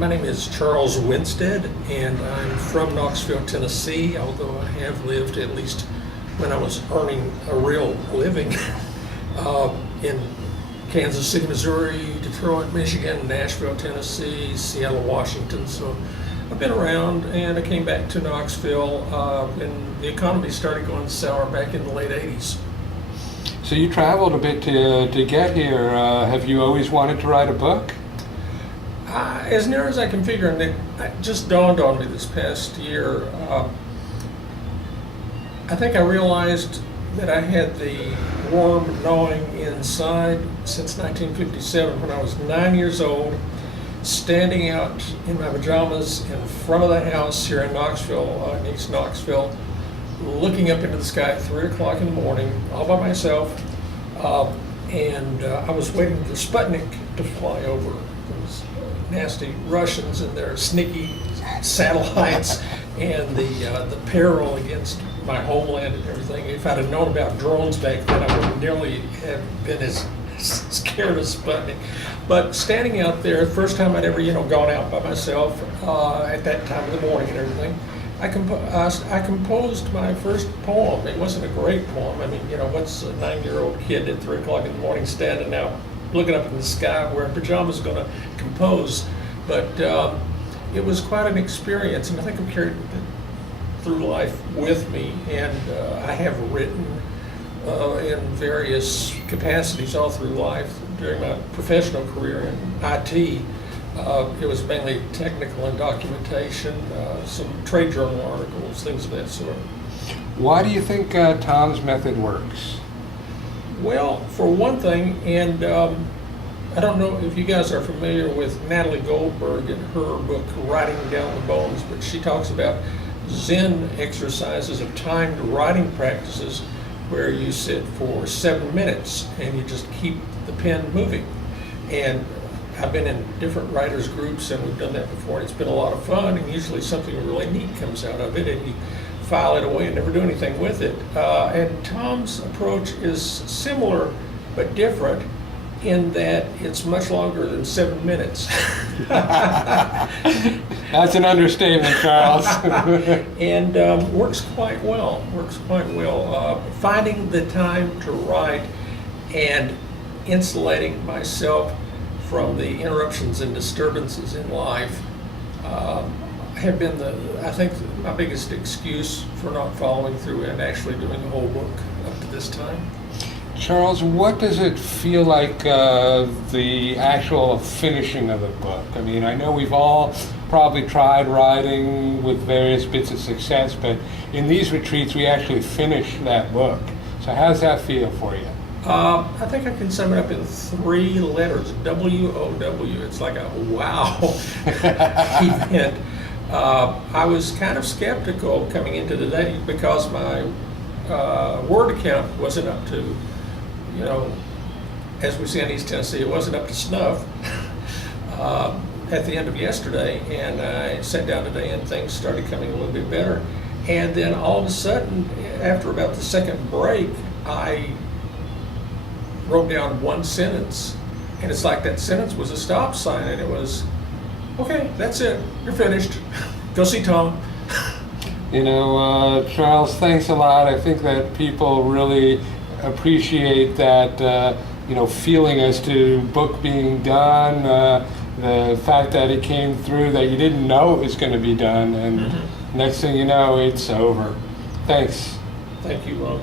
My name is Charles Winstead, and I'm from Knoxville, Tennessee, although I have lived, at least when I was earning a real living, in Kansas City, Missouri, Detroit, Michigan, Nashville, Tennessee, Seattle, Washington. So I've been around, and I came back to Knoxville when the economy started going sour back in the late 80s. So you traveled a bit to get here. Have you always wanted to write a book? As near as I can figure, and it just dawned on me this past year, I think I realized that I had the worm gnawing inside since 1957 when I was 9 years old, standing out in my pajamas in front of the house here in Knoxville, in East Knoxville, looking up into the sky at 3 o'clock in the morning, all by myself, and I was waiting for Sputnik to fly over. Those nasty Russians and their sneaky satellites and the peril against my homeland and everything. If I'd have known about drones back then, I wouldn't nearly have been as scared of Sputnik. But standing out there, first time I'd ever, gone out by myself at that time of the morning and everything, I composed my first poem. It wasn't a great poem. I mean, what's a 9-year-old kid at 3 o'clock in the morning standing out, looking up in the sky wearing pajamas going to compose? But it was quite an experience, and I think I've carried it through life with me. And I have written in various capacities all through life during my professional career in IT. It was mainly technical and documentation, some trade journal articles, things of that sort. Why do you think Tom's method works? Well, for one thing, and I don't know if you guys are familiar with Natalie Goldberg and her book, Writing Down the Bones, but she talks about Zen exercises of timed writing practices where you sit for 7 minutes and you just keep the pen moving. And I've been in different writers groups and we've done that before, and it's been a lot of fun, and usually something really neat comes out of it, and you file it away and never do anything with it. And Tom's approach is similar but different in that it's much longer than 7 minutes. That's an understatement, Charles. And works quite well. Finding the time to write and insulating myself from the interruptions and disturbances in life have been I think my biggest excuse for not following through and actually doing the whole book up to this time. Charles, what does it feel like, the actual finishing of the book? I mean, I know we've all probably tried writing with various bits of success, but in these retreats we actually finish that book. So how does that feel for you? I think I can sum it up in 3 letters, WOW. It's like a wow event. I was kind of skeptical coming into the day because my Word account wasn't up to, as we say in East Tennessee, it wasn't up to snuff at the end of yesterday. And I sat down today and things started coming a little bit better. And then all of a sudden, after about the second break, I wrote down one sentence, and it's like that sentence was a stop sign, and it was, okay, that's it, you're finished, go see Tom. Charles, thanks a lot. I think that people really appreciate that, feeling as to book being done, the fact that it came through, that you didn't know it was going to be done, and next thing you know, it's over. Thanks. Thank you, Ron.